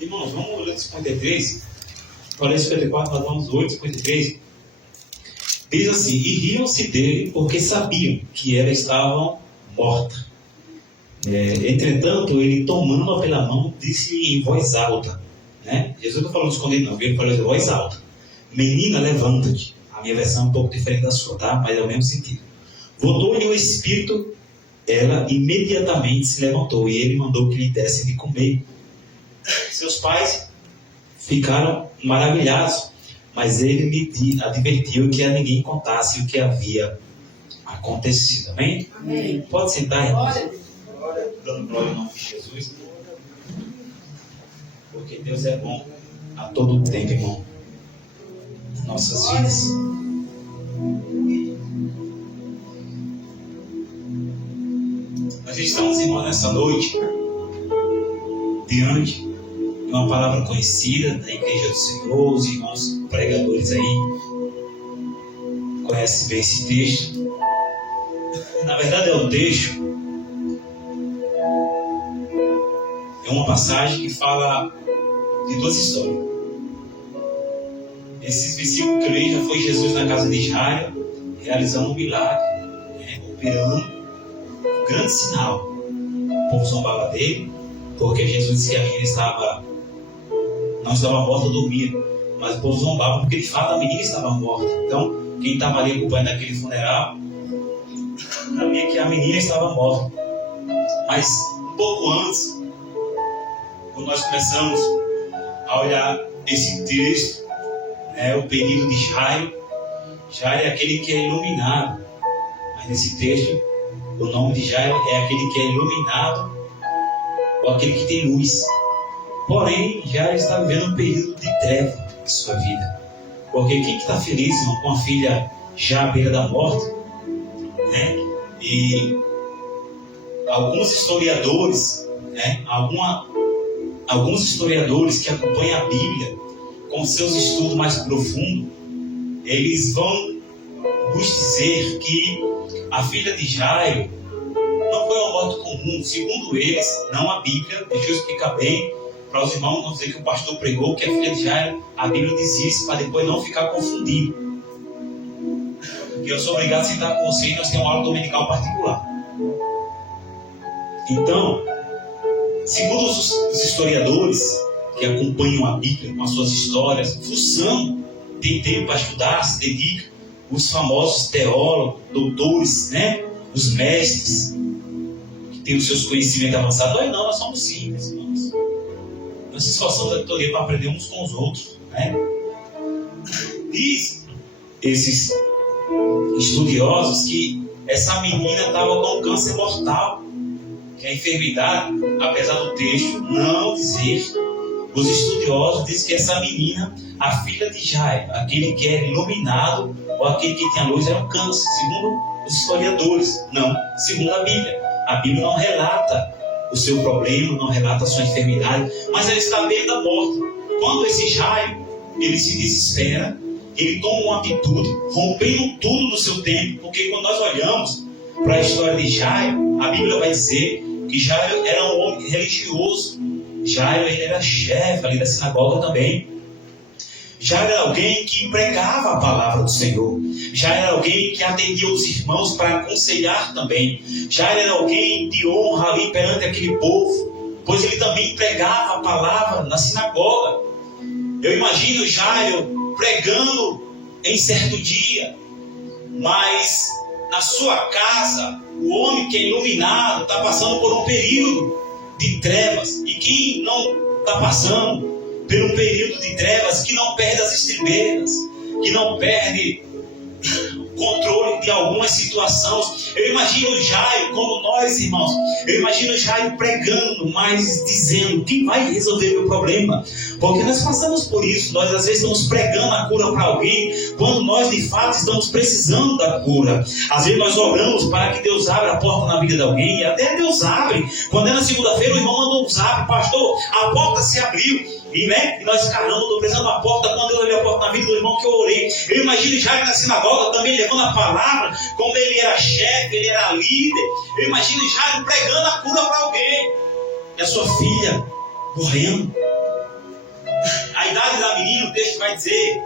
Irmãos, vamos ler 53. Falei 54, nós vamos 8, 53. Diz assim: e riam-se dele, porque sabiam que ela estava morta. Entretanto, ele, tomando-a pela mão, disse em voz alta, né? Jesus não falou escondido, não, ele falou em voz alta: menina, levanta-te. A minha versão é um pouco diferente da sua, tá? Mas é o mesmo sentido. Voltou-lhe o espírito, ela imediatamente se levantou, e ele mandou que lhe dessem de comer. Seus pais ficaram maravilhados, mas ele lhe advertiu que a ninguém contasse o que havia acontecido. Amém? Amém. Pode sentar, irmãos. Dando glória ao nome de Jesus. Porque Deus é bom a todo tempo, irmão. Em nossas vidas. Nós estamos, irmãos, nessa noite diante de uma palavra conhecida da Igreja do Senhor. Os irmãos pregadores aí conhecem bem esse texto. Na verdade é um texto, é uma passagem que fala de duas histórias. Esse versículo que eu li já foi Jesus na casa de Jairo, realizando um milagre, operando um grande sinal. O povo zombava dele, porque Jesus disse que a menina não estava morta, dormia. Mas o povo zombava porque de fato a menina estava morta. Então, quem estava ali acompanhando aquele funeral sabia que a menina estava morta. Mas um pouco antes, quando nós começamos a olhar esse texto, o período de Jairo. Jairo é aquele que é iluminado. Mas nesse texto, o nome de Jairo é aquele que é iluminado, ou aquele que tem luz. Porém, Jairo está vivendo um período de treva em sua vida. Porque quem está feliz, irmão, com a filha já à beira da morte, né? E alguns historiadores, alguns historiadores que acompanham a Bíblia com seus estudos mais profundos, eles vão nos dizer que a filha de Jairo não foi uma morte comum. Segundo eles, não a Bíblia. Deixa eu explicar bem para os irmãos não dizer que o pastor pregou que a filha de Jairo, a Bíblia diz isso para depois não ficar confundido. Porque eu sou obrigado a citar com vocês, nós temos uma aula dominical particular. Então, segundo os historiadores que acompanham a Bíblia com as suas histórias, fuçam, tem tempo para estudar, se dedica, os famosos teólogos, doutores, os mestres, que têm os seus conhecimentos avançados. Olha, não, nós somos simples, irmãos. Nós se esforçamos a teoria para aprender uns com os outros. Diz esses estudiosos que essa menina estava com câncer mortal, que a enfermidade, apesar do texto não dizer, os estudiosos dizem que essa menina, a filha de Jairo, aquele que era iluminado, ou aquele que tinha luz, era um câncer, segundo os historiadores, não segundo a Bíblia. A Bíblia não relata o seu problema, não relata a sua enfermidade, mas ela está à beira da morte. Quando esse Jairo, ele se desespera, ele toma uma atitude, rompendo tudo no seu tempo, porque quando nós olhamos para a história de Jairo, a Bíblia vai dizer que Jairo era um homem religioso. Jairo, ele era chefe ali da sinagoga também. Jairo era alguém que pregava a palavra do Senhor. Jairo era alguém que atendia os irmãos para aconselhar também. Jairo era alguém de honra ali perante aquele povo, pois ele também pregava a palavra na sinagoga. Eu imagino Jairo pregando em certo dia, mas na sua casa, o homem que é iluminado está passando por um período de trevas. E quem não está passando por um período de trevas, que não perde as estribeiras, que não perde o controle de algumas situações. Eu imagino Jairo, como nós, irmãos, eu imagino Jairo pregando, mas dizendo: quem vai resolver meu problema? Porque nós passamos por isso. Nós às vezes estamos pregando a cura para alguém, quando nós de fato estamos precisando da cura. Às vezes nós oramos para que Deus abra a porta na vida de alguém, e até Deus abre. Quando é na segunda-feira, o irmão mandou um zap: pastor, a porta se abriu. E nós, caramba, estou precisando da porta. Quando eu olhei a porta na vida do irmão que eu orei, eu imagino Jairo na sinagoga também levando a palavra, como ele era chefe, ele era líder. Eu imagino Jairo pregando a cura para alguém. E a sua filha morrendo. A idade da menina, o texto vai dizer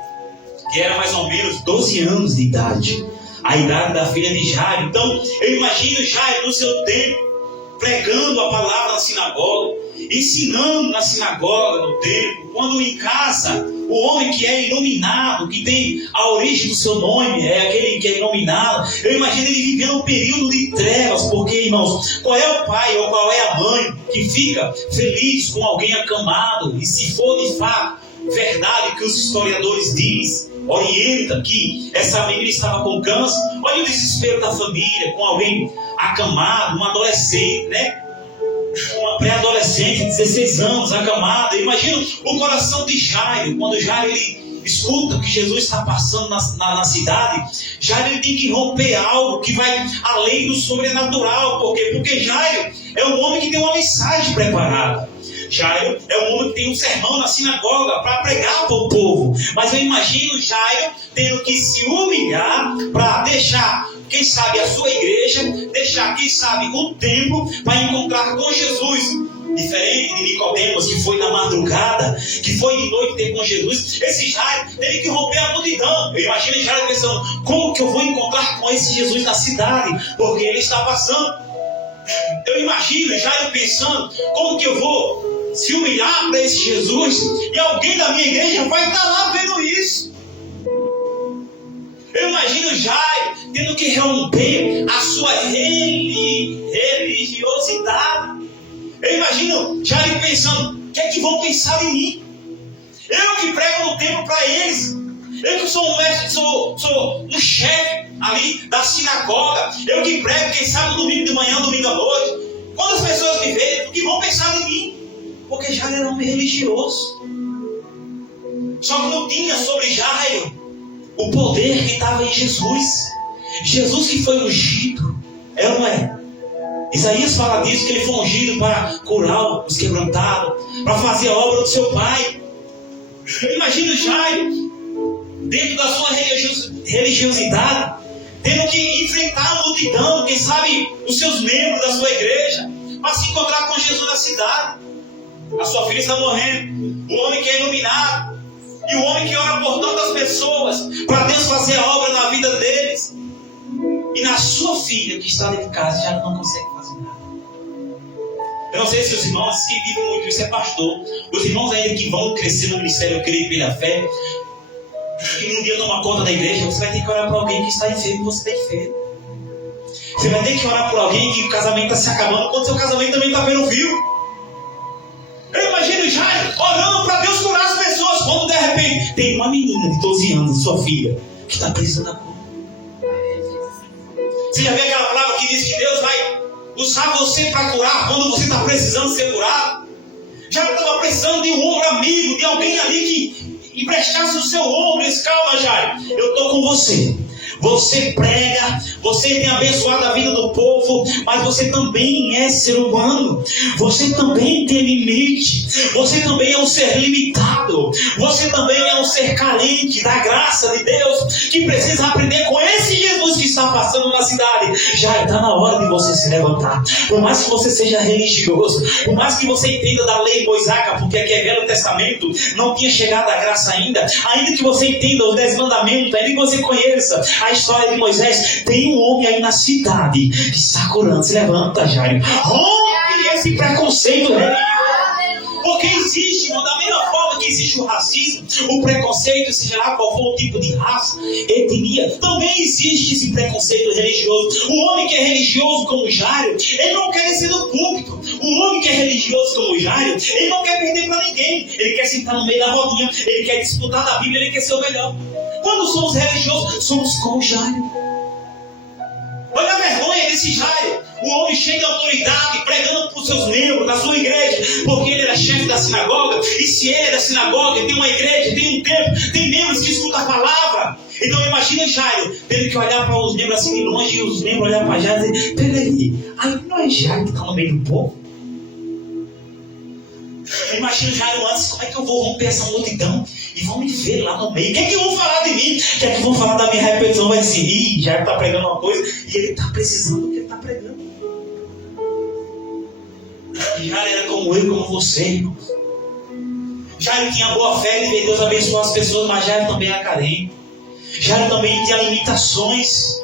que era mais ou menos 12 anos de idade. A idade da filha de Jairo. Então, eu imagino Jairo no seu tempo, pregando a palavra na sinagoga, ensinando na sinagoga, no templo. Quando em casa, o homem que é iluminado, que tem a origem do seu nome, é aquele que é iluminado. Eu imagino ele vivendo um período de trevas, porque, irmãos, qual é o pai ou qual é a mãe que fica feliz com alguém acamado? E se for de fato verdade que os historiadores dizem, orienta que essa menina estava com câncer, olha o desespero da família, com alguém acamado, um adolescente, né? Uma pré-adolescente de 16 anos, acamada. Imagina o coração de Jairo, quando Jairo ele escuta que Jesus está passando na cidade. Jairo ele tem que romper algo que vai além do sobrenatural. Por quê? Porque Jairo é um homem que tem uma mensagem preparada. Jairo é um homem que tem um sermão na sinagoga para pregar para o povo. Mas eu imagino Jairo tendo que se humilhar para deixar, quem sabe, a sua igreja, deixar, quem sabe, o templo para encontrar com Jesus. Diferente de Nicodemos, que foi na madrugada, que foi de noite ter com Jesus, esse Jairo teve que romper a multidão. Eu imagino Jairo pensando, como que eu vou encontrar com esse Jesus na cidade? Porque ele está passando. Eu imagino Jairo pensando, como que eu vou se humilhar para esse Jesus e alguém da minha igreja vai estar lá vendo isso? Eu imagino Jairo tendo que romper a sua religiosidade. Eu imagino Jairo pensando, o que é que vão pensar em mim? Eu que prego no templo para eles. Eu que sou um mestre, sou um chefe ali da sinagoga. Eu que prego, quem sabe, domingo de manhã, domingo à noite. Quando as pessoas me verem, o que vão pensar em mim? Porque Jairo era um homem religioso. Só que não tinha sobre Jairo o poder que estava em Jesus. Jesus que foi ungido. É ou não é? Isaías fala disso, que ele foi ungido para curar os quebrantados, para fazer a obra do seu pai. Imagina Jairo, dentro da sua religiosidade, tendo que enfrentar a multidão, quem sabe os seus membros da sua igreja, para se encontrar com Jesus na cidade. A sua filha está morrendo, o homem que é iluminado, e o homem que ora por tantas pessoas, para Deus fazer a obra na vida deles. E na sua filha que está dentro de casa já não consegue fazer nada. Eu não sei se os irmãos que vivem muito isso é pastor, os irmãos ainda que vão crescer no ministério, eu creio pela fé, que um dia toma conta da igreja, você vai ter que orar por alguém que está enfermo e você está enfermo. Você vai ter que orar por alguém que o casamento está se acabando, quando seu casamento também está vendo fio. Eu imagino Jairo orando para Deus curar as pessoas, quando de repente tem uma menina de 12 anos, sua filha, que está precisando da cura. Você já vê aquela palavra que diz que Deus vai usar você para curar quando você está precisando ser curado? Já estava precisando de um ombro amigo, de alguém ali que emprestasse o seu ombro. Diz, calma, Jairo, eu estou com você. Você prega, você tem abençoado a vida do povo, mas você também é ser humano. Você também tem limite. Você também é um ser limitado. Você também é um ser carente da graça de Deus, que precisa aprender com esse Jesus que está passando na cidade. Já está na hora de você se levantar. Por mais que você seja religioso, por mais que você entenda da lei mosaica, porque aqui é Velho Testamento, não tinha chegado a graça ainda que você entenda os 10 mandamentos, ainda que você conheça a história de Moisés, tem um homem aí na cidade que está curando. Se levanta, Jairo. Rompe esse preconceito religioso. Porque existe, da mesma forma que existe o racismo, o preconceito, seja lá qual for o tipo de raça, etnia, também existe esse preconceito religioso. O homem que é religioso como Jairo, ele não quer descer do púlpito. O homem que é religioso como Jairo, ele não quer perder para ninguém. Ele quer sentar no meio da rodinha, ele quer disputar da Bíblia, ele quer ser o melhor. Quando somos religiosos, somos como Jairo. Olha a vergonha desse Jairo. O homem cheio de autoridade, pregando para os seus membros, na sua igreja, porque ele era chefe da sinagoga. E se ele é da sinagoga, tem uma igreja, tem um templo, tem membros que escutam a palavra. Então imagina Jairo tendo que olhar para os membros assim de longe, e os membros olhar para Jairo e dizer, peraí, aí não é Jairo que está no meio do povo? Imagina Jairo antes, como é que eu vou romper essa multidão e vão me ver lá no meio? O que é que vão falar de mim? O que é que vão falar da minha repetição? Vai dizer, ih, Jairo está pregando uma coisa e ele está precisando do que ele está pregando. Jairo era como como eu e como você, irmão. Jairo tinha boa fé de ver Deus abençoar as pessoas, mas Jairo também era carente. Jairo também tinha limitações.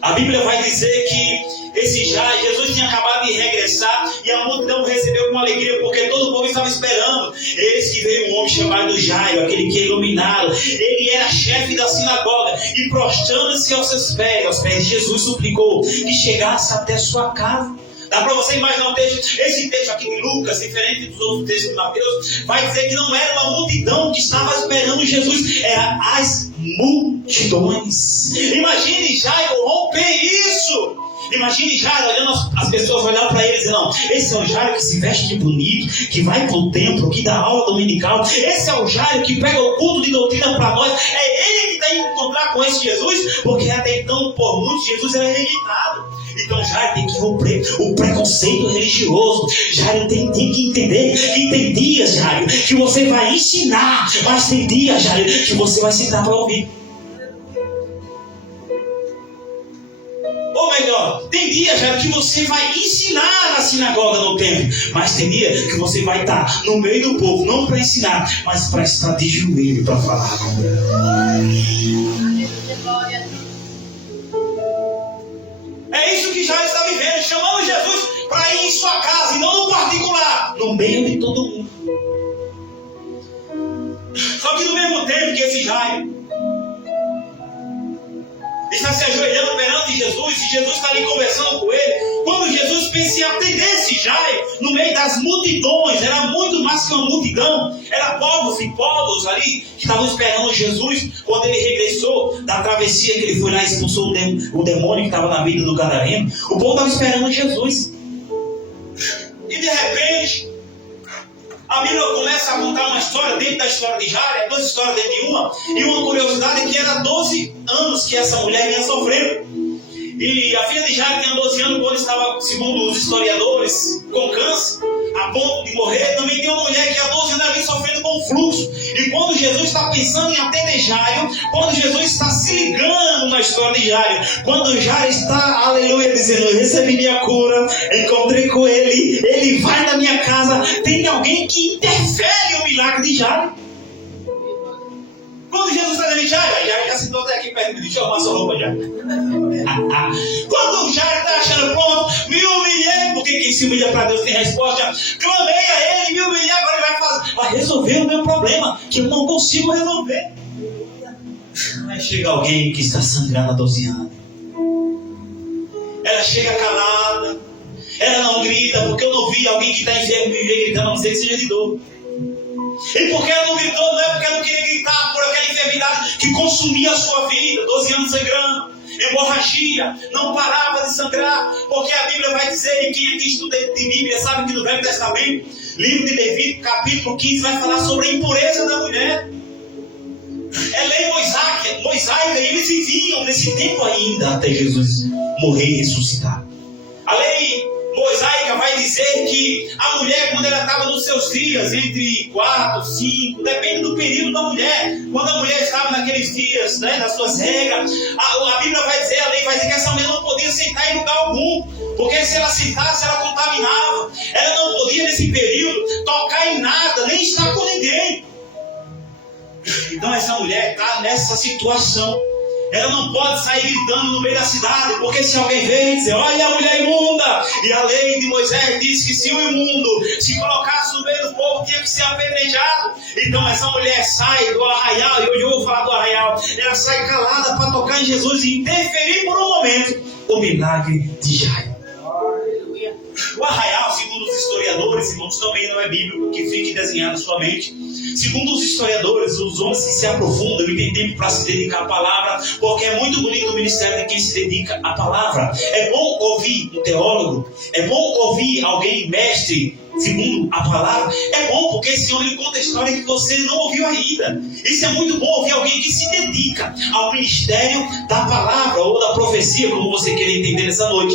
A Bíblia vai dizer que esse Jairo, Jesus tinha acabado de regressar e a multidão recebeu com alegria, porque todo o povo estava esperando. Eis que veio um homem chamado Jairo, aquele que é iluminado. Ele era chefe da sinagoga e prostrando-se aos seus pés, aos pés de Jesus, suplicou que chegasse até sua casa. Dá para você imaginar o texto? Esse texto aqui de Lucas, diferente dos outros textos de Mateus, vai dizer que não era uma multidão que estava esperando Jesus, eram as multidões. Imagine Jairo romper isso. Imagine Jairo olhando as pessoas olhando para ele e dizendo: não, esse é o Jairo que se veste de bonito, que vai para o templo, que dá aula dominical. Esse é o Jairo que pega o culto de doutrina para nós. É ele que está indo encontrar com esse Jesus, porque até então, por muitos, Jesus era rejeitado. Então Jairo tem que romper o preconceito religioso. Jairo tem que entender que tem dias, Jairo, que você vai ensinar, mas tem dias, Jairo, que você vai sentar para ouvir. Ou melhor, tem dias, Jairo, que você vai ensinar na sinagoga, no templo, mas tem dia que você vai estar no meio do povo, não para ensinar, mas para estar de joelho para falar com ele. É isso que Jairo está vivendo, chamando Jesus para ir em sua casa, e não no particular, no meio de todo mundo. Só que no mesmo tempo que esse Jairo está se ajoelhando perante Jesus, e Jesus está ali conversando com ele, quando Jesus pensa em atender esse Jairo, no meio das multidões, era muito mais que uma multidão, era povos e povos ali, que estavam esperando Jesus, quando ele regressou da travessia que ele foi lá e expulsou o demônio que estava na vida do gadareno, o povo estava esperando Jesus, e de repente, a Bíblia começa a contar uma história dentro da história de Jairo, é 2 histórias dentro de uma, e uma curiosidade é que era 12 anos que essa mulher vinha sofrendo. E a filha de Jairo tinha 12 anos quando estava, segundo os historiadores, com câncer, a ponto de morrer. Também tem uma mulher que há 12 anos vinha sofrendo com fluxo. E quando Jesus está pensando em atender Jairo, quando Jesus está se ligando na história de Jairo, quando Jairo está, aleluia, dizendo: eu recebi minha cura, encontrei com ele vai na minha casa, tem alguém que interfere no milagre de Jairo. Quando Jesus está dizendo: Jairo, já sentou até aqui perto de mim, deixa eu arrumar sua roupa já. Quando o Jairo está achando: pronto, me humilhei, porque quem se humilha para Deus tem resposta. Clamei a ele, me humilhei, agora ele vai resolver o meu problema, que eu não consigo resolver. Aí chega alguém que está sangrando há 12 anos. Ela chega calada, ela não grita, porque eu não vi alguém que está enfermo me ver gritando, a não ser que seja de dor. E porque ela não gritou, não é porque ela não queria gritar por aquela enfermidade que consumia a sua vida, 12 anos sangrando, hemorragia, não parava de sangrar, porque a Bíblia vai dizer, e quem aqui estuda de Bíblia sabe que no Velho Testamento, livro de Levítico, capítulo 15, vai falar sobre a impureza da mulher. É lei mosaica, e eles viviam nesse tempo ainda, até Jesus morrer e ressuscitar. A lei mosaica vai dizer que a mulher, quando ela estava nos seus dias, entre 4, 5, depende do período da mulher, quando a mulher estava naqueles dias, né, nas suas regras, a Bíblia vai dizer, a lei vai dizer que essa mulher não podia sentar em lugar algum, porque se ela sentasse, ela contaminava. Ela não podia, nesse período, tocar em nada, nem estar com ninguém. Então essa mulher está nessa situação. Ela não pode sair gritando no meio da cidade, porque se alguém vem e dizer: olha a mulher imunda, e a lei de Moisés diz que se o imundo se colocasse no meio do povo, tinha que ser apedrejado. Então essa mulher sai do arraial, e hoje eu vou falar do arraial, ela sai calada para tocar em Jesus e interferir por um momento o milagre de Jairo. O arraial, segundo os historiadores, irmãos, também não é bíblico, que fique desenhado na sua mente. Segundo os historiadores, os homens que se aprofundam e têm tempo para se dedicar à palavra, porque é muito bonito o ministério de quem se dedica à palavra. É bom ouvir um teólogo, é bom ouvir alguém mestre, segundo a palavra. É bom porque esse homem conta a história que você não ouviu ainda. Isso é muito bom, ouvir alguém que se dedica ao ministério da palavra ou da profecia, como você queira entender essa noite.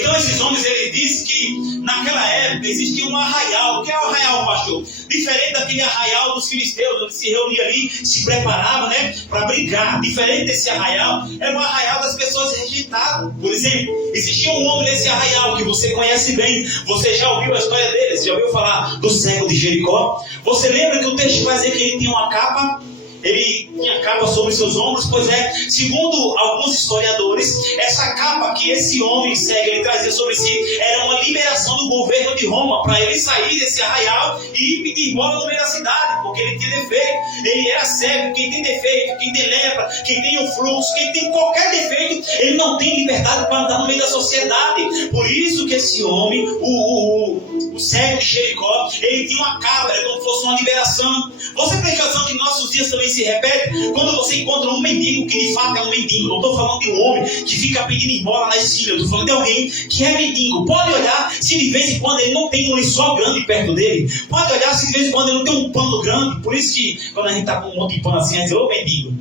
Então esses homens, ele disse que naquela época existia um arraial. O que é o arraial, pastor? Diferente daquele arraial dos filisteus, onde se reunia ali, se preparava, para brigar. Diferente desse arraial, era um arraial das pessoas rejeitadas. Por exemplo, existia um homem nesse arraial que você conhece bem. Você já ouviu a história dele? Você já ouviu falar do cego de Jericó? Você lembra que o texto vai dizer que ele tinha uma capa? Ele tinha capa sobre seus ombros, pois é, segundo alguns historiadores, essa capa que esse homem cego ele trazia sobre si era uma liberação do governo de Roma para ele sair desse arraial e ir embora no meio da cidade, porque ele tinha defeito, ele era cego. Quem tem defeito, quem tem lepra, quem tem o fluxo, quem tem qualquer defeito, ele não tem liberdade para andar no meio da sociedade. Por isso que esse homem, o cego de Jericó, ele tinha uma capa, era como se fosse uma liberação. Você presta atenção que em nossos dias também se repete quando você encontra um mendigo que de fato é um mendigo. Não estou falando de um homem que fica pedindo embora na esquina. Eu estou falando de alguém que é mendigo. Pode olhar se de vez em quando ele não tem um lençol grande perto dele. Pode olhar se de vez em quando ele não tem um pano grande. Por isso que quando a gente está com um monte de pano assim, a gente diz, ô mendigo.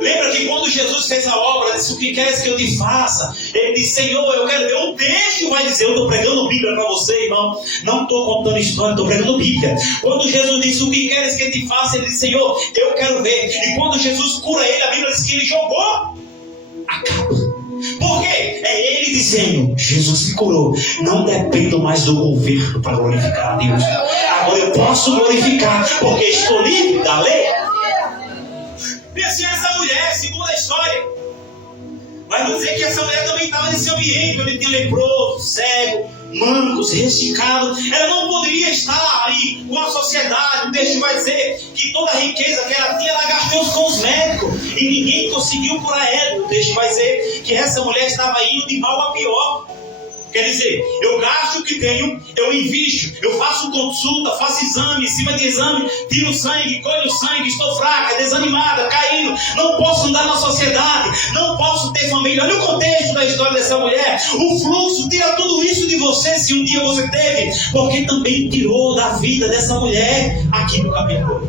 Lembra que quando Jesus fez a obra, disse, o que queres que eu te faça? Ele disse, Senhor, eu quero ver. O texto vai dizer, eu estou pregando Bíblia para você, irmão. Não estou contando história, estou pregando Bíblia. Quando Jesus disse, o que queres que eu te faça? Ele disse, Senhor, eu quero ver. E quando Jesus cura ele, a Bíblia diz que ele jogou a capa. Por quê? É ele dizendo, Jesus me curou. Não dependo mais do governo para glorificar a Deus. Agora eu posso glorificar, porque estou livre da lei. Pense nessa mulher, segundo a história. Vai nos dizer que essa mulher também estava nesse ambiente, onde tinha leproso, cego, mancos, resticado. Ela não poderia estar ali com a sociedade. O texto vai dizer que toda a riqueza que ela tinha, ela gastou com os médicos. E ninguém conseguiu curar ela. O texto vai dizer que essa mulher estava indo de mal a pior. Quer dizer, eu gasto o que tenho, eu invisto, eu faço consulta, faço exame, em cima de exame, tiro sangue, colho sangue, estou fraca, desanimada, caindo, não posso andar na sociedade, não posso ter família. Olha o contexto da história dessa mulher. O fluxo tira tudo isso de você, se um dia você teve, porque também tirou da vida dessa mulher aqui no capítulo.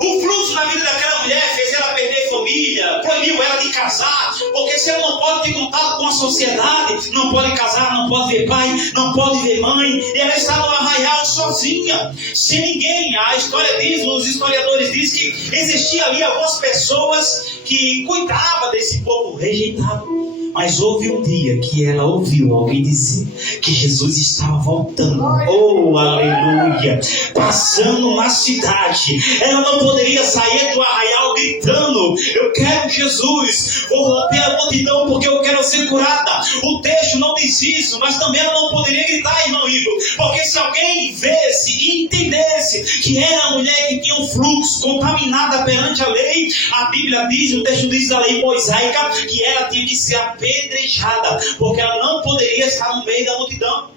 O fluxo na vida daquela mulher fez ela perder família, proibiu ela de casar, porque se ela não pode ter contato com a sociedade, não pode casar, não pode ver pai, não pode ver mãe, e ela está no arraial sozinha, sem ninguém. A história diz, os historiadores dizem que existia ali algumas pessoas que cuidavam desse povo rejeitado. Mas houve um dia que ela ouviu alguém dizer que Jesus estava voltando. Oh, aleluia! Passando na cidade. Ela não poderia sair do arraial gritando, eu quero Jesus. Vou romper a multidão porque eu quero ser curada. O texto não diz isso, mas também ela não poderia gritar, irmão Igor. Porque se alguém vesse e entendesse que era a mulher que tinha um fluxo, contaminada perante a lei, a Bíblia diz, o texto diz da lei mosaica, que ela tinha que ser apedrejada, porque ela não poderia estar no meio da multidão.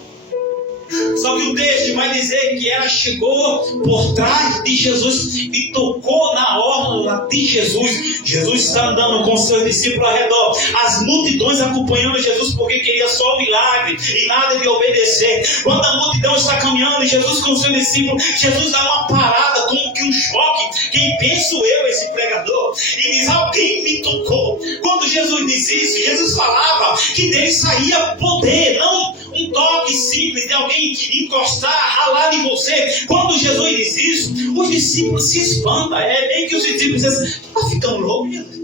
Só que o texto vai dizer que ela chegou por trás de Jesus e tocou na orla de Jesus. Jesus está andando com seus discípulos ao redor, as multidões acompanhando Jesus porque queria só o milagre e nada de obedecer. Quando a multidão está caminhando e Jesus com seus discípulos, Jesus dá uma parada, como que um choque. Quem penso eu, esse pregador? E diz, alguém me tocou. Quando Jesus diz isso, Jesus falava que dele saía poder, não um toque simples de alguém encostar, ralar em você. Quando Jesus diz isso, os discípulos se espantam. É meio que os discípulos dizem, está ficando louco, Jesus?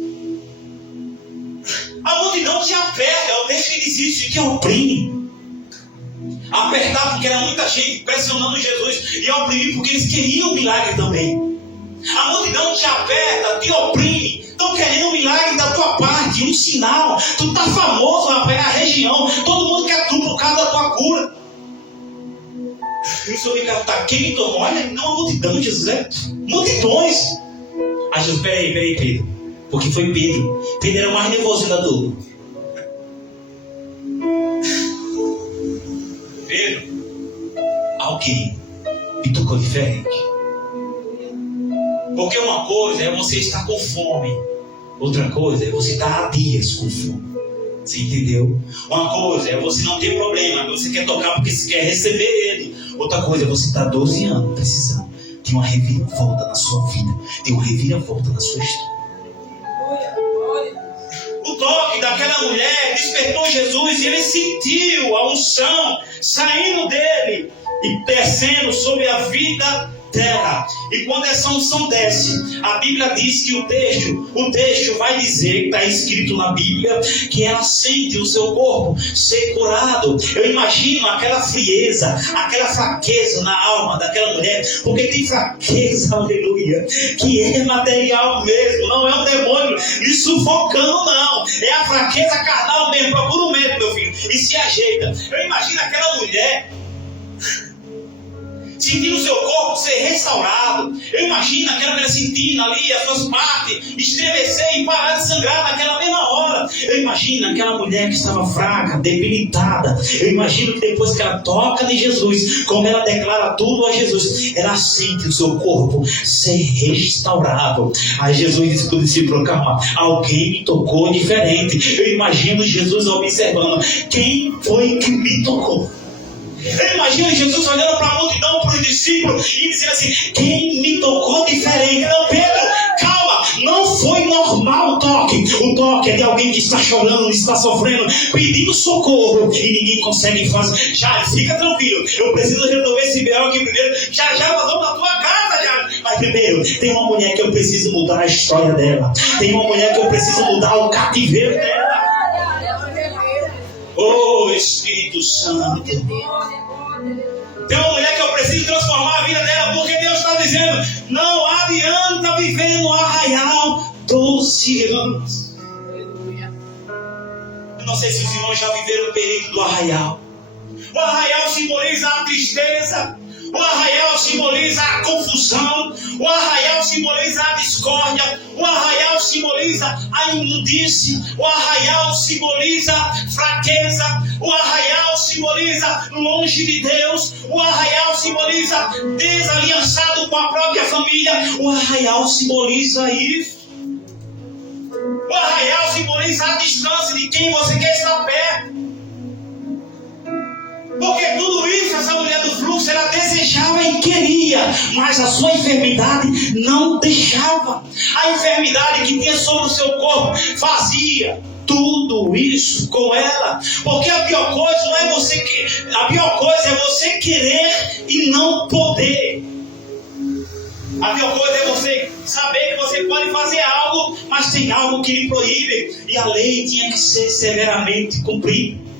A multidão te aperta, é o texto que diz isso, que oprime. Apertar porque era muita gente pressionando Jesus, e oprimir porque eles queriam o milagre também. A multidão te aperta, te oprime. Estão querendo um milagre da tua parte, um sinal. Tu está famoso, rapaz, na região. Todo mundo quer tu por causa da tua cura. E o Senhor está quem tomou? Olha, não a multidão, Jesus, é multidões. Aí Jesus, peraí, Pedro. Porque foi Pedro. Pedro era o mais nervoso da turma. Pedro, alguém me tocou diferente. Porque uma coisa é você estar com fome, outra coisa é você estar há dias com fome. Você entendeu? Uma coisa é você não ter problema, você quer tocar porque você quer receber ele. Outra coisa é você estar 12 anos precisando de uma reviravolta na sua vida, de uma reviravolta na sua história. O toque aceitou Jesus e ele sentiu a unção saindo dele e descendo sobre a vida dela. E quando essa unção desce, a Bíblia diz que o texto vai dizer, está escrito na Bíblia, que ela sente o seu corpo ser curado. Eu imagino aquela frieza, aquela fraqueza na alma daquela mulher, porque tem fraqueza, aleluia, que é material mesmo, não é um demônio lhe sufocando, não, é a fraqueza carnal mesmo. Procura um médico, meu filho, e se ajeita. Eu imagino aquela mulher sentindo o seu corpo ser restaurado. Eu imagino aquela mulher sentindo ali as suas partes estremecer e parar de sangrar naquela mesma hora. Eu imagino aquela mulher que estava fraca, debilitada. Eu imagino que depois que ela toca em Jesus, como ela declara tudo a Jesus, ela sente o seu corpo ser restaurado. Aí Jesus disse para o discípulo: calma, alguém me tocou diferente. Eu imagino Jesus observando: quem foi que me tocou? Eu imagino Jesus olhando para a multidão, para os discípulos, e dizendo assim: quem me tocou diferente? Não, Pedro, calma, não foi normal o toque. O toque é de alguém que está chorando, está sofrendo, pedindo socorro, e ninguém consegue fazer. Já, fica tranquilo, eu preciso resolver esse B.O. aqui primeiro. Já nós vamos na tua casa, já. Mas primeiro, tem uma mulher que eu preciso mudar a história dela. Tem uma mulher que eu preciso mudar o cativeiro dela. Oh, Espírito Santo. Tem uma mulher que eu preciso transformar a vida dela, porque Deus está dizendo: não adianta viver no arraial 12 anos. Eu não sei se os irmãos já viveram o período do arraial. O arraial simboliza a tristeza. O arraial simboliza a confusão. O arraial simboliza a discórdia. O arraial simboliza a imundície. O arraial simboliza fraqueza. O arraial simboliza longe de Deus. O arraial simboliza desaliançado com a própria família. O arraial simboliza isso. O arraial simboliza a distância de quem você quer estar perto. Porque tudo isso, essa mulher do fluxo, ela desejava e queria, mas a sua enfermidade não deixava. A enfermidade que tinha sobre o seu corpo fazia tudo isso com ela. Porque a pior coisa não é você querer, a pior coisa é você querer e não poder. A pior coisa é você saber que você pode fazer algo, mas tem algo que lhe proíbe. E a lei tinha que ser severamente cumprida.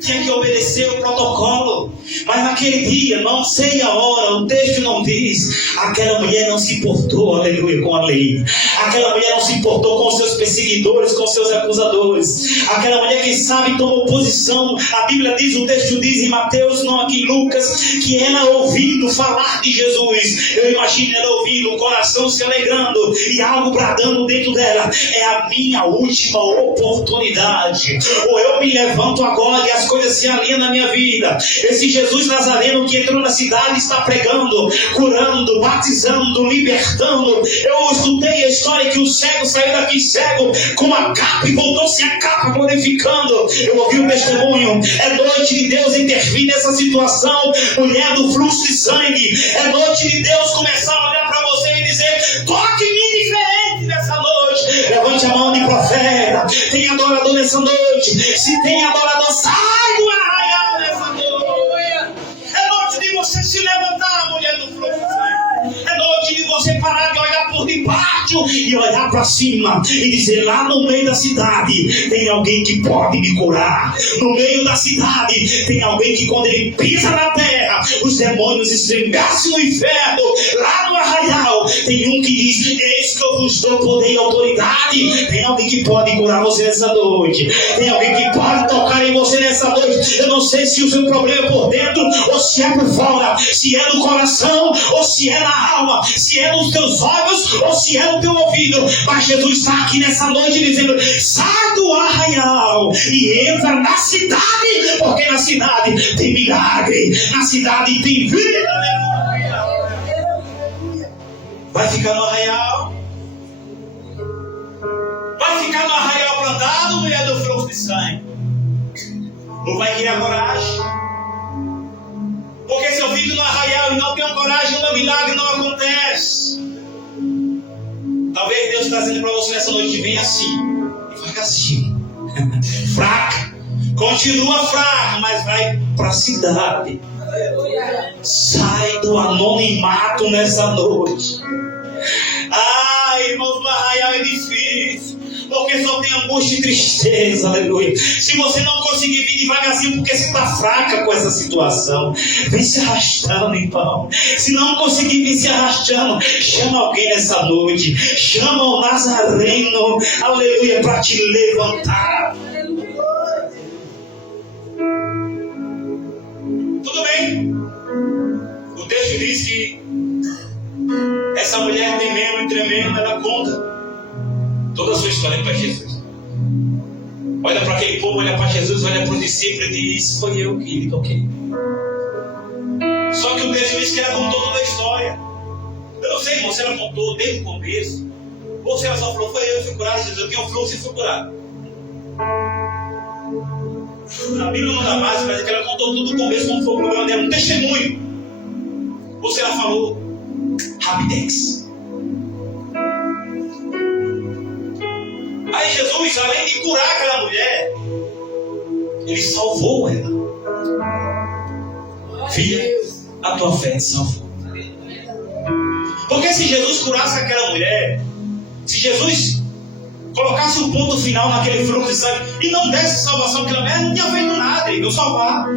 Tinha que obedecer o protocolo. Mas naquele dia, não sei a hora, o texto não diz, aquela mulher não se importou, aleluia, com a lei. Aquela mulher não se importou com seus perseguidores, com seus acusadores. Aquela mulher, quem sabe, tomou posição. A Bíblia diz, o texto diz em Mateus, não aqui em Lucas, que ela ouvindo falar de Jesus, eu imagino ela ouvindo, o coração se alegrando e algo bradando dentro dela: é a minha última oportunidade. Ou eu me levanto agora e as coisas se alinham na minha vida. Esse Jesus Nazareno que entrou na cidade está pregando, curando, batizando, libertando. Eu escutei a história que o cego saiu daqui cego com a capa e voltou-se a capa glorificando. Eu ouvi o testemunho. É noite de Deus intervir nessa situação. Mulher do fluxo de sangue, é noite de Deus começar a olhar para você e dizer: toque em mim diferente nessa noite. Levante a mão de profeta. Tem adorador nessa noite. Se tem adorador, sai do arraial nessa noite. É noite de você se levantar, mulher do fluxo. É noite de você parar de olhar por debaixo e olhar para cima e dizer: lá no meio da cidade tem alguém que pode me curar. No meio da cidade tem alguém que, quando ele pisa na terra, os demônios estremecem no inferno. Lá no arraial tem um que diz: eis que eu vos dou poder e autoridade. Tem alguém que pode curar você nessa noite. Tem alguém que pode tocar em você nessa noite. Eu não sei se o seu problema é por dentro ou se é por fora, se é no coração ou se é na alma, se é nos teus olhos ou se é no teu ouvido, mas Jesus está aqui nessa noite dizendo: sai do arraial e entra na cidade, porque na cidade tem milagre, na cidade tem vida. Vai ficar no arraial? Vai ficar no arraial plantado, mulher do fluxo de sangue? Ou vai querer a coragem? Porque se eu fico no arraial e não tenho coragem, o meu milagre não acontece. Talvez Deus está dizendo para você nessa noite: vem assim, devagarzinho, fraca, Continua fraca, mas vai para a cidade. Sai do anonimato nessa noite. Irmãos, o arraial é difícil, porque só tem angústia e tristeza, aleluia. Se você não conseguir vir devagarzinho, porque você está fraca com essa situação, vem se arrastando, irmão. Se não conseguir vir se arrastando, chama alguém nessa noite. Chama o Nazareno, aleluia, para te levantar. Tudo bem. O texto diz que essa mulher temendo e tremendo, ela conta toda a sua história para Jesus. Olha para aquele povo, olha para Jesus, olha para os discípulos e diz: foi eu que lhe toquei. Só que o texto diz que ela contou toda a história. Eu não sei, irmão, se ela contou desde o começo, ou se ela só falou: foi eu que fui curado. Jesus, eu tinha um fluxo e fui curado. A Bíblia não dá base, mas é que ela contou tudo do começo, como foi o problema dela, um testemunho. Ou se ela falou Rapidex. Aí Jesus, além de curar aquela mulher, ele salvou ela. Filha, a tua fé te salvou. Porque se Jesus curasse aquela mulher, se Jesus colocasse um ponto final naquele fruto de sangue e não desse salvação àquela mulher, não tinha feito nada, ele não salvar.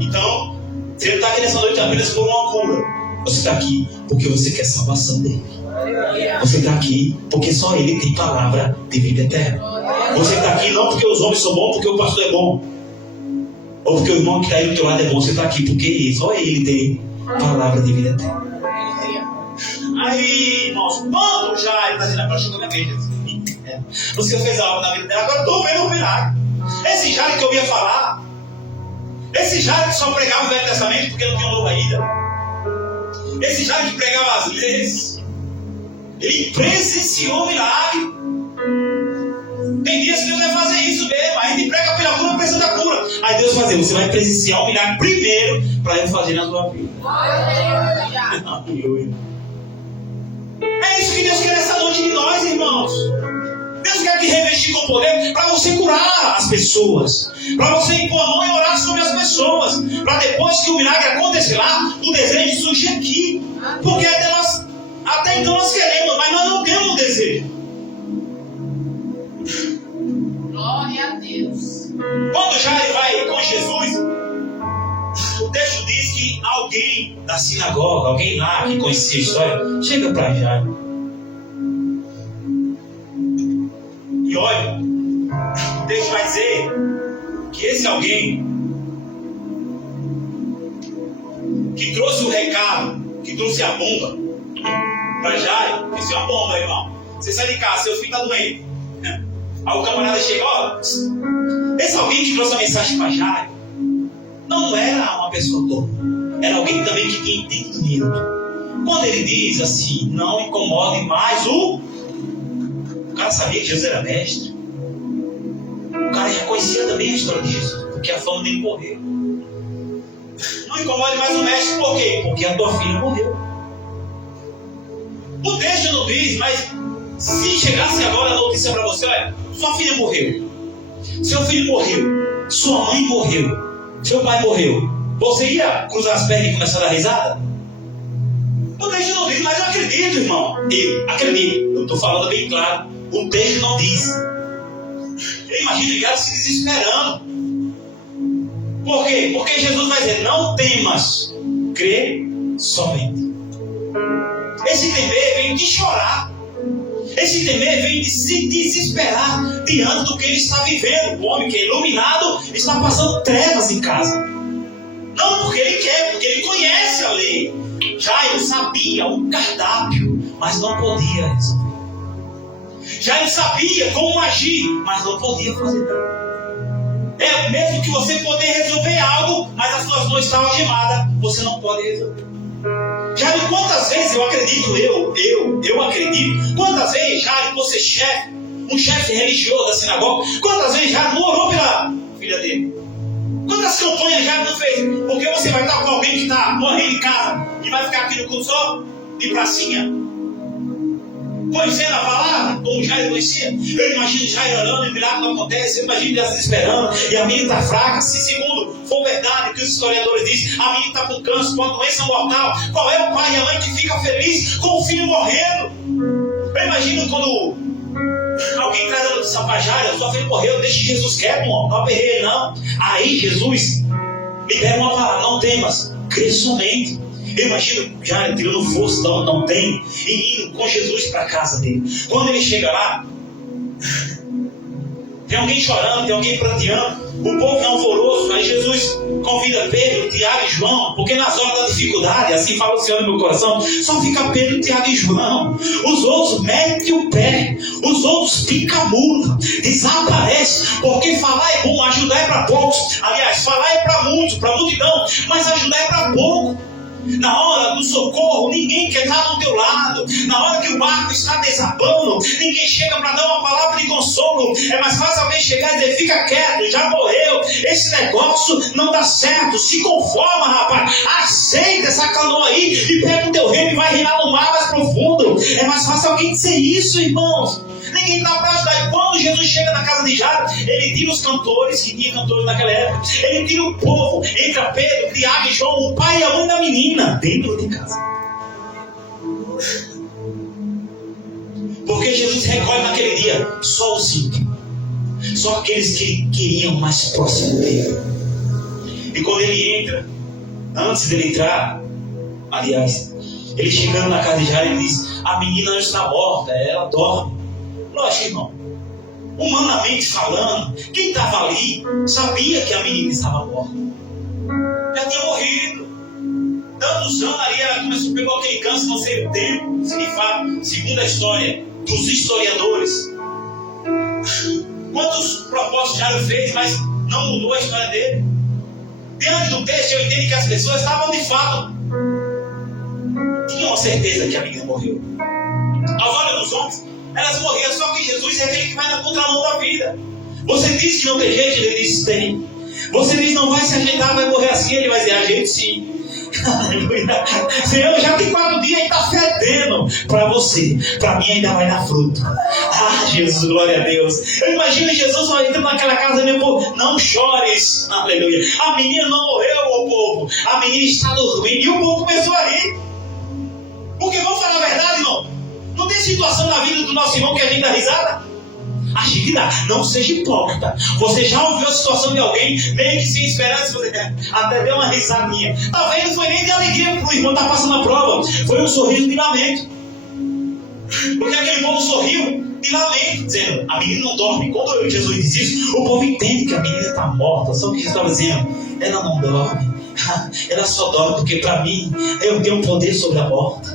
Então, você não está aqui nessa noite apenas por uma cura. Você está aqui porque você quer salvação dele. Você está aqui porque só ele tem palavra de vida eterna. Você está aqui não porque os homens são bons, porque o pastor é bom, ou porque o irmão que está aí do teu lado é bom. Você está aqui porque só ele tem palavra de vida eterna. Aí, irmãos, quando já ele está dizendo: agora chegou a minha vez. Você fez a obra na vida dela, agora estou vendo o milagre. Esse Jairo que eu ia falar, esse Jairo que só pregava o Velho Testamento porque não tinha um novo ainda, esse Jairo que pregava as leis, ele presenciou o milagre. Tem dias que Deus vai fazer isso mesmo. A gente prega pela cura, precisa da cura. Aí Deus vai fazer: você vai presenciar o milagre primeiro para eu fazer na sua vida. Aleluia. É isso que Deus quer nessa noite de nós, irmãos. Deus quer te revestir com poder para você curar as pessoas, para você impor a mão e orar sobre as pessoas, para depois que o milagre acontecer lá, o desejo surgir aqui. Porque até então nós queremos, mas nós não temos o desejo. Glória a Deus. Quando Jairo vai com Jesus, o texto diz que alguém da sinagoga, alguém lá que conhecia a história, chega para Jairo e olha, o texto vai dizer que esse alguém que trouxe o recado, que trouxe a bomba para Jairo, disse: uma bomba, irmão, você sai de casa, seu filho está doente. Aí o camarada chega: ó, esse alguém que trouxe a mensagem para Jairo não era uma pessoa tola, era alguém também que tinha entendimento. Quando ele diz assim: não incomode mais o cara sabia que Jesus era mestre. O cara já conhecia também a história de Jesus, porque a fama dele morreu. Não incomode mais o mestre, por quê? Porque a tua filha morreu. O texto não diz, mas se chegasse agora a notícia para você: olha, sua filha morreu, seu filho morreu, sua mãe morreu, seu pai morreu, você ia cruzar as pernas e começar a dar risada? O texto não diz, mas eu acredito, irmão. Eu acredito. Eu estou falando bem claro. O texto não diz. Eu imagino ligado se desesperando. Por quê? Porque Jesus vai dizer: não temas, crê somente. Esse temer vem de chorar. Esse temer vem de se desesperar diante do que ele está vivendo. O homem que é iluminado está passando trevas em casa. Não porque ele quer, porque ele conhece a lei. Jairo sabia o cardápio, mas não podia resolver. Jairo sabia como agir, mas não podia fazer nada. É mesmo que você poder resolver algo, mas as suas mãos estão algemadas, você não pode resolver. Jairo, quantas vezes eu acredito, eu acredito, quantas vezes Jairo, você chefe, um chefe religioso da sinagoga, quantas vezes Jairo não orou pela filha dele? Quantas campanhas Jairo não fez? Porque você vai estar com alguém que está morrendo em casa e vai ficar aqui no culto só de pracinha? conhecendo a palavra, como Jairo conhecia. Eu imagino Jairo orando e o milagre não acontece. Eu imagino ele esperando e a menina está fraca. Se segundo for verdade o que os historiadores dizem, a menina está com câncer, com uma doença mortal, qual é o pai e a mãe que fica feliz com o filho morrendo? Eu imagino quando alguém traz a notícia para Jairo: sua filha morreu, deixe Jesus quieto, não aperrei ele não. Aí Jesus libera uma palavra: não temas, crê somente. Eu imagino Jairo tirando força, não tem, e indo com Jesus para a casa dele. Quando ele chega lá, tem alguém chorando, tem alguém pranteando, o povo é alvoroço. Aí Jesus convida Pedro, Tiago e João, porque nas horas da dificuldade, assim fala o Senhor no meu coração, só fica Pedro, Tiago e João. Os outros metem o pé, os outros picam a mula, desaparecem, porque falar é bom, ajudar é para poucos. Aliás, falar é para muitos, para a multidão, mas ajudar é para pouco. Na hora do socorro, ninguém quer estar do teu lado. Na hora que o barco está desabando, ninguém chega para dar uma palavra de consolo. É mais fácil alguém chegar e dizer: fica quieto, já morreu, esse negócio não dá certo, se conforma, rapaz, aceita essa canoa aí e pega o teu remo e vai reinar no mar mais profundo. É mais fácil alguém dizer isso, irmãos. Ninguém está para ajudar. E quando Jesus chega na casa de Jairo, ele tira os cantores, que tinha cantores naquela época, ele tira o povo, entra Pedro, Tiago e João, o pai e a mãe da menina, dentro de casa. Porque Jesus recolhe naquele dia só os ímpios, só aqueles que queriam mais próximo dele. E quando ele entra, antes dele entrar, aliás, ele chegando na casa de Jairo, ele diz: a menina não está morta, ela dorme. Lógico, irmão, humanamente falando, quem estava ali sabia que a menina estava morta. Já tinha morrido. Tantos anos ali, ela começou a pegar aquele câncer, não sei o tempo, segundo a história dos historiadores. Quantos propósitos Jairo fez, mas não mudou a história dele. Diante do texto, eu entendo que as pessoas estavam de fato, tinham a certeza que a menina morreu. Aos olhos dos homens, elas morriam, só que Jesus é aquele que vai na contramão da vida. Você diz que não tem jeito, ele diz: tem. Você diz: não vai se ajeitar, vai morrer assim, ele vai dizer: ajeito sim. Senhor, já tem 4 dias e está fedendo. Para você, para mim ainda vai dar fruto. Ah, Jesus, glória a Deus. Eu imagino Jesus entrando naquela casa e meu povo: não chores, aleluia. A menina não morreu, o povo, a menina está dormindo. E o povo começou a rir. Porque vamos falar a verdade, irmão, não tem situação na vida do nosso irmão que a gente dá risada? Acho que dá. Não seja hipócrita. Você já ouviu a situação de alguém meio que sem esperança, você até deu uma risadinha. Talvez não foi nem de alegria porque o irmão está passando a prova, foi um sorriso de lamento. Porque aquele povo sorriu de lamento, dizendo: a menina não dorme. Quando Jesus diz isso, o povo entende que a menina está morta. Só que Jesus estava dizendo: ela não dorme, ela só dorme porque para mim eu tenho poder sobre a morte.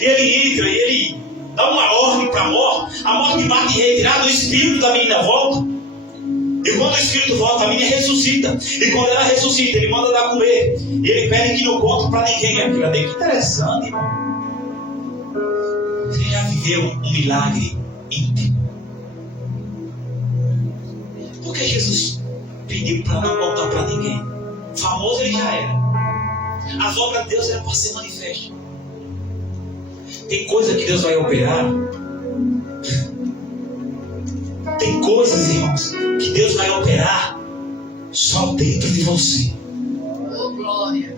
E ele entra e ele dá uma ordem para a morte bate em retirada, o espírito da menina volta. E quando o espírito volta, a menina ressuscita. E quando ela ressuscita, ele manda dar comer. E ele pede que não conta para ninguém. Aquilo que interessante, irmão. Você já viveu um milagre íntimo? Por que Jesus pediu para não contar para ninguém? Famoso ele já era. As obras de Deus eram para ser manifestas. Tem coisa que Deus vai operar. Tem coisas, irmãos, que Deus vai operar só dentro de você. Oh, glória.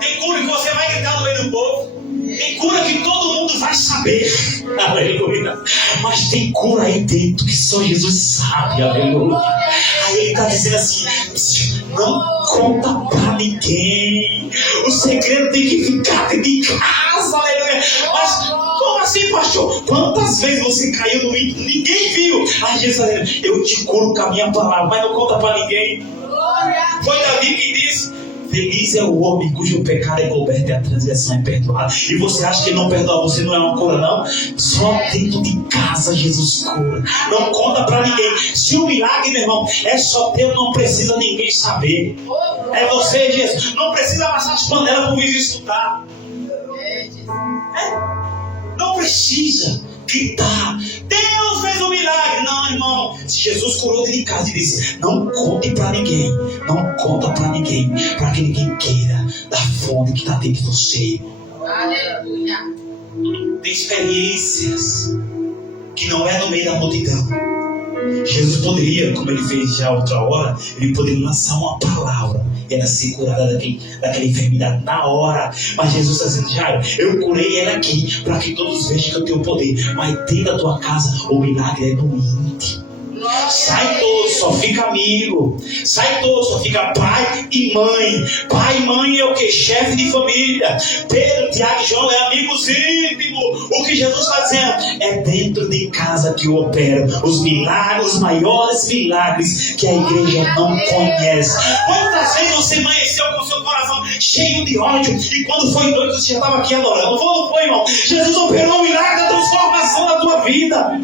Tem cura que você vai gritar no meio do povo. Tem cura que todo mundo vai saber. Aleluia. Mas tem cura aí dentro que só Jesus sabe. Aleluia. Aí ele está dizendo assim: não conta pra ninguém. O segredo tem que ficar dentro de casa. Aleluia. Mas como assim, pastor? Quantas vezes você caiu no meio? Ninguém viu. Aí Jesus está dizendo: eu te curo com a minha palavra, mas não conta pra ninguém. Foi Davi que disse: feliz é o homem cujo pecado é coberto e a transgressão é perdoada. E você acha que ele não perdoa você? Não é uma cura, não? Só dentro de casa Jesus cura. Não conta pra ninguém. Se o milagre, meu irmão, é só Deus, não precisa ninguém saber. É você, Jesus. Não precisa passar as panelas para o vizinho escutar. Não precisa gritar: Deus fez um milagre. Não, irmão. Se Jesus curou dentro de casa e disse: não conte para ninguém. Não conta para ninguém. Para que ninguém queira da fonte que está dentro de você. Aleluia. Tem experiências que não é no meio da multidão. Jesus poderia, como ele fez já outra hora, ele poderia lançar uma palavra e ela ser curada daquela enfermidade na hora. Mas Jesus está dizendo: Jairo, eu curei ela aqui para que todos vejam que eu tenho poder. Mas dentro da tua casa o milagre é no íntimo. Sai todo, só fica amigo. Sai todo, só fica pai e mãe. Pai e mãe é o que? Chefe de família. Pedro, Tiago e João é amigos íntimos. O que Jesus está dizendo é dentro de casa que eu opero os milagres, os maiores milagres que a igreja não conhece. Quantas vezes você amanheceu com o seu coração cheio de ódio e quando foi doido você já estava aqui adorando? Não foi, irmão? Jesus operou o milagre da transformação da tua vida.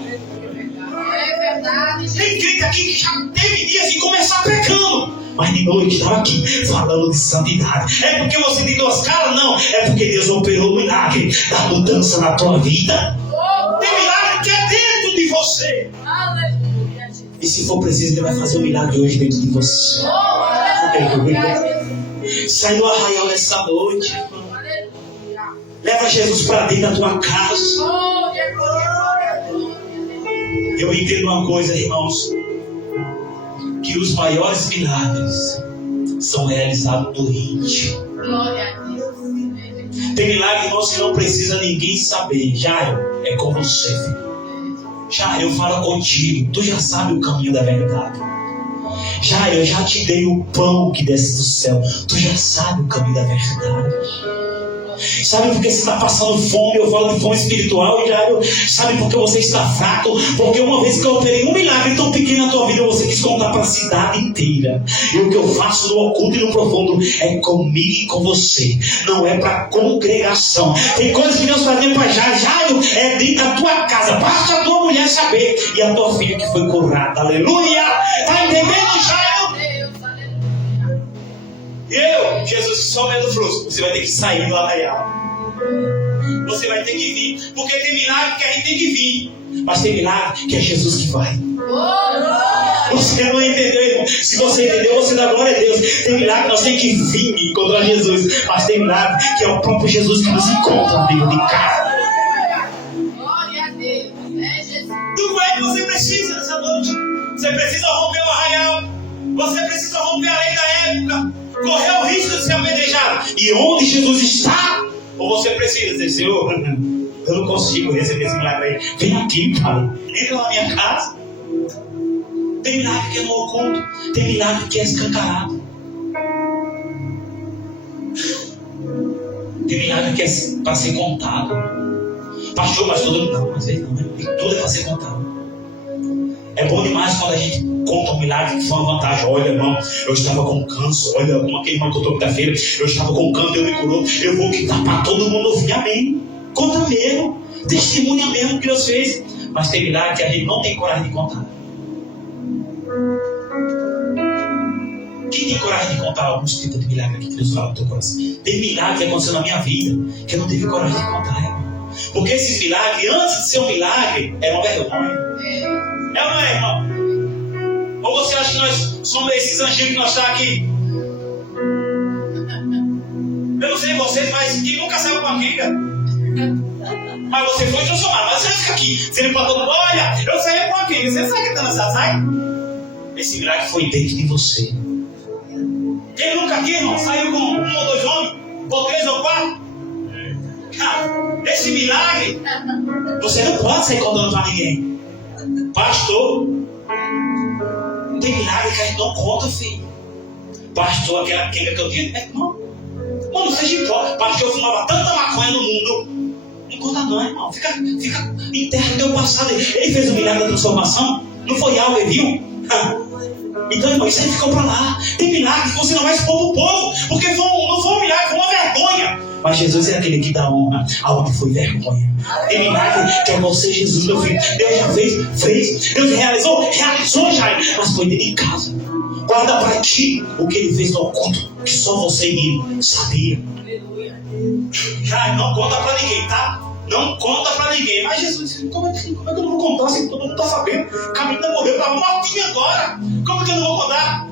Tem crente aqui que já teve dias de começar pecando, mas de noite estava aqui falando de santidade. É porque você tem duas caras? Não, é porque Deus operou o milagre da mudança na tua vida. Tem milagre que é dentro de você. E se for preciso, Ele vai fazer um milagre hoje dentro de você. Sai do arraial nessa noite. Leva Jesus para dentro da tua casa. Eu entendo uma coisa, irmãos, que os maiores milagres são realizados no íntimo. Tem milagre, irmãos, que não precisa ninguém saber. Jairo, é com você, filho. Jairo, eu falo contigo. Tu já sabe o caminho da verdade. Jairo, eu já te dei o pão que desce do céu. Tu já sabe o caminho da verdade. Sabe por que você está passando fome? Eu falo de fome espiritual. Jairo, sabe por que você está fraco? Porque uma vez que eu operei um milagre tão pequeno na tua vida, você quis contar para a cidade inteira. E o que eu faço no oculto e no profundo é comigo e com você. Não é para congregação. Tem coisas que Deus está dizendo para Jairo, é dentro da tua casa. Basta a tua mulher saber. E a tua filha que foi curada. Aleluia! Está entendendo, Jairo? Eu, Jesus, só medo do fluxo. Você vai ter que sair do arraial. Você vai ter que vir. Porque tem milagre que a gente tem que vir. Mas tem milagre que é Jesus que vai. Você não entendeu, irmão? Se você entendeu, você dá glória a Deus. Tem milagre que nós temos que vir encontrar Jesus. Mas tem milagre que é o próprio Jesus que nos encontra dentro de casa. Glória a Deus. É Jesus. Tudo é que você precisa nessa noite. Você precisa romper o arraial. Você precisa romper a lei da época. Correr o risco de ser apedrejado. E onde Jesus está? Ou você precisa dizer: Senhor, eu não consigo receber esse milagre aí. Vem aqui, Pai. Entra na minha casa. Tem milagre que é no oculto. Tem milagre que é escancarado. Tem milagre que é para ser contado. Pastor, mas tudo não. Às vezes não. Tudo é para ser contado. É bom demais quando a gente conta um milagre que foi uma vantagem. Olha, irmão, eu estava com câncer. Olha, como aquele irmão contou quinta-feira. Eu estava com câncer, Deus me curou. Eu vou quitar para todo mundo ouvir. Amém. Conta mesmo. Testemunha mesmo que Deus fez. Mas tem milagre que a gente não tem coragem de contar. Quem tem coragem de contar alguns tipos de milagre aqui que Deus fala no teu coração? Tem milagre que aconteceu na minha vida que eu não tive coragem de contar, irmão. Porque esses milagres, antes de ser um milagre, é uma vergonha. É ou não é, irmão? Ou você acha que nós somos esses anjinhos que nós estamos aqui? Eu não sei vocês, mas quem nunca saiu com a amiga? Mas você foi transformado. Mas você fica aqui. Você me falou: olha, eu saí com a amiga. Você sabe que está nessa sai? Esse milagre foi dentro de você. Quem nunca aqui, irmão, saiu com 1 ou 2 homens? Ou 3 ou 4? Esse milagre, você não pode sair contando para ninguém. Pastor, tem milagre que a gente não conta, filho. Pastor, aquela quenga que eu tinha. Irmão, não seja hipócrita. Pastor, eu fumava tanta maconha no mundo. Não conta não, irmão. Fica enterra o teu passado. Ele fez o milagre da transformação. Não foi algo, ele viu? Então, irmão, isso aí ficou para lá. Tem milagre que você não vai expor para o povo. Porque não foi um milagre, foi uma vergonha. Mas Jesus é aquele que dá honra aonde foi vergonha. Tem milagre que é você, Jesus, meu filho. Deus já fez. Deus realizou já. Mas foi dentro de casa. Guarda para ti o que ele fez no oculto, que só você e ele sabia. Já não conta para ninguém, tá? Não conta para ninguém. Mas Jesus disse: como é que eu não vou contar se todo mundo está sabendo? O caminho da morreu, estava mortinho agora. Como que eu não vou contar?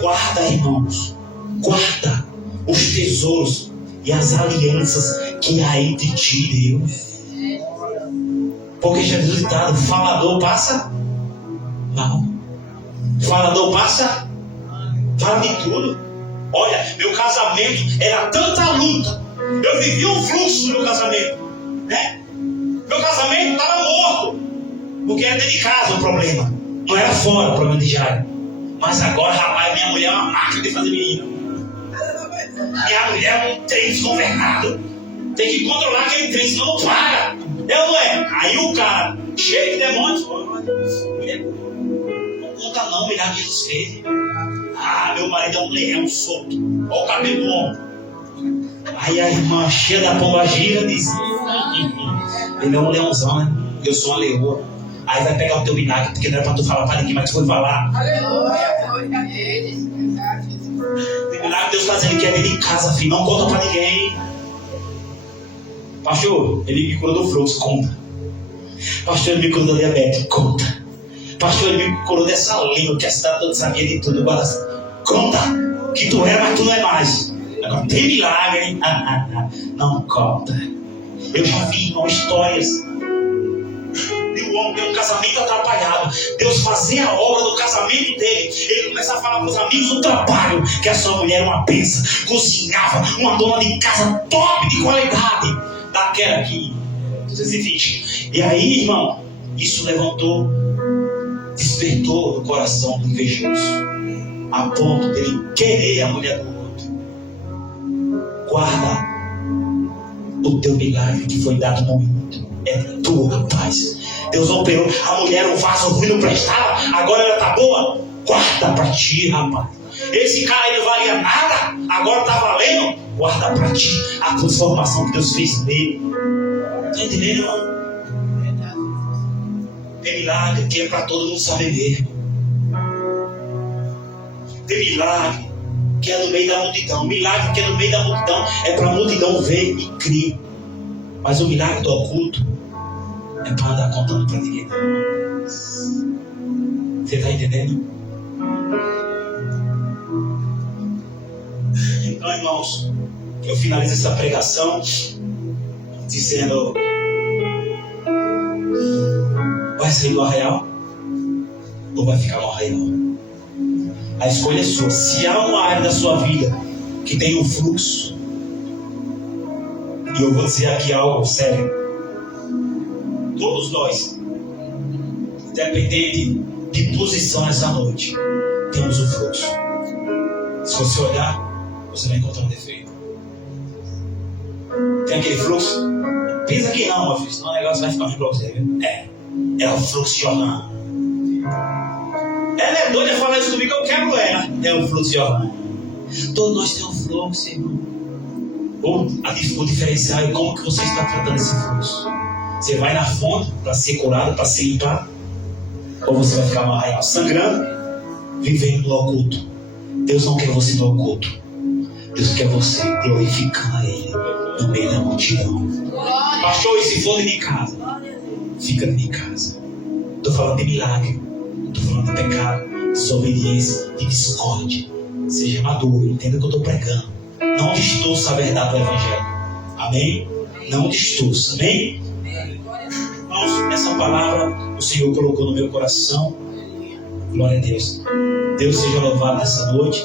Guarda, irmãos. Guarda os tesouros e as alianças que há entre ti e Deus. Porque Jesus ditado, falador passa mal. Falador passa, fala de tudo. Olha, meu casamento era tanta luta. Eu vivi um fluxo no meu casamento, né? Meu casamento estava morto, porque era dentro de casa o problema. Não era fora o problema de Jairo. Mas agora, rapaz, minha mulher é uma máquina de fazer menino. Minha mulher é um trem desgovernado. Tem que controlar aquele trem, senão não para. É ou não é? Aí o cara, cheio de demônios, mulher, não conta não, o milagre que Jesus fez. Ah, meu marido é um leão solto. Olha o cabelo do homem. Aí a irmã, cheia da pomba gira, disse: ele é um leãozão, né? Eu sou uma leoa. Aí vai pegar o teu milagre, porque não era pra tu falar pra ninguém, mas tu foi falar. Aleluia, glória a Deus. Tem milagre, Deus fazendo que é dentro de casa, filho. Não conta pra ninguém. Pastor, ele me curou do fluxo, conta. Pastor, ele me curou da diabetes, conta. Pastor, ele me curou dessa língua que a cidade toda sabia de tudo. Agora, conta. Que tu era, mas tu não é mais. Agora, tem milagre, hein? Não conta. Eu já vi, irmão, histórias de um homem ter um casamento atrapalhado. Deus fazia a obra do casamento dele. Ele começava a falar para os amigos do trabalho que a sua mulher era uma bênção. Cozinhava, uma dona de casa top de qualidade. Daquela aqui, 220. E aí, irmão, isso levantou, despertou no coração do invejoso, a ponto dele querer a mulher do outro. Guarda o teu milagre que foi dado no momento. É tu, rapaz. Deus operou. A mulher, um vaso ruim, não prestava. Agora ela tá boa. Guarda pra ti, rapaz. Esse cara aí não valia nada. Agora tá valendo. Guarda pra ti a transformação que Deus fez nele. Tá entendendo, irmão? Tem milagre que é pra todo mundo saber mesmo. Tem milagre que é no meio da multidão. Milagre que é no meio da multidão é para a multidão ver e crer. Mas o milagre do oculto é para andar contando para ninguém. Você está entendendo? Então, irmãos, eu finalizo essa pregação dizendo: vai sair do arraial ou vai ficar no arraial? A escolha é sua. Se há uma área da sua vida que tem um fluxo, e eu vou dizer aqui algo sério, todos nós, independente de posição nessa noite, temos um fluxo. Se você olhar, você vai encontrar um defeito. Tem aquele fluxo? Pensa que não, meu filho, senão o negócio vai ficar ruim pra você, viu? É o fluxo jornal. Ela é doida a falar isso comigo, eu quebro ela. É o fluxo jornal. Todos nós temos um fluxo, irmão. O diferencial é como que você está tratando esse fluxo. Você vai na fonte para ser curado, para se limpar, ou você vai ficar no arraial sangrando, vivendo no oculto. Deus não quer você no oculto. Deus quer você glorificando a Ele no meio da multidão. Pastor, e se for de casa? Fica de casa. Estou falando de milagre. Estou falando de pecado, desobediência, de discórdia. Seja maduro, entenda o que eu estou pregando. Não distorça a verdade do Evangelho. Amém? Não distorça. Amém? Irmãos, essa palavra o Senhor colocou no meu coração. Glória a Deus. Deus seja louvado nessa noite.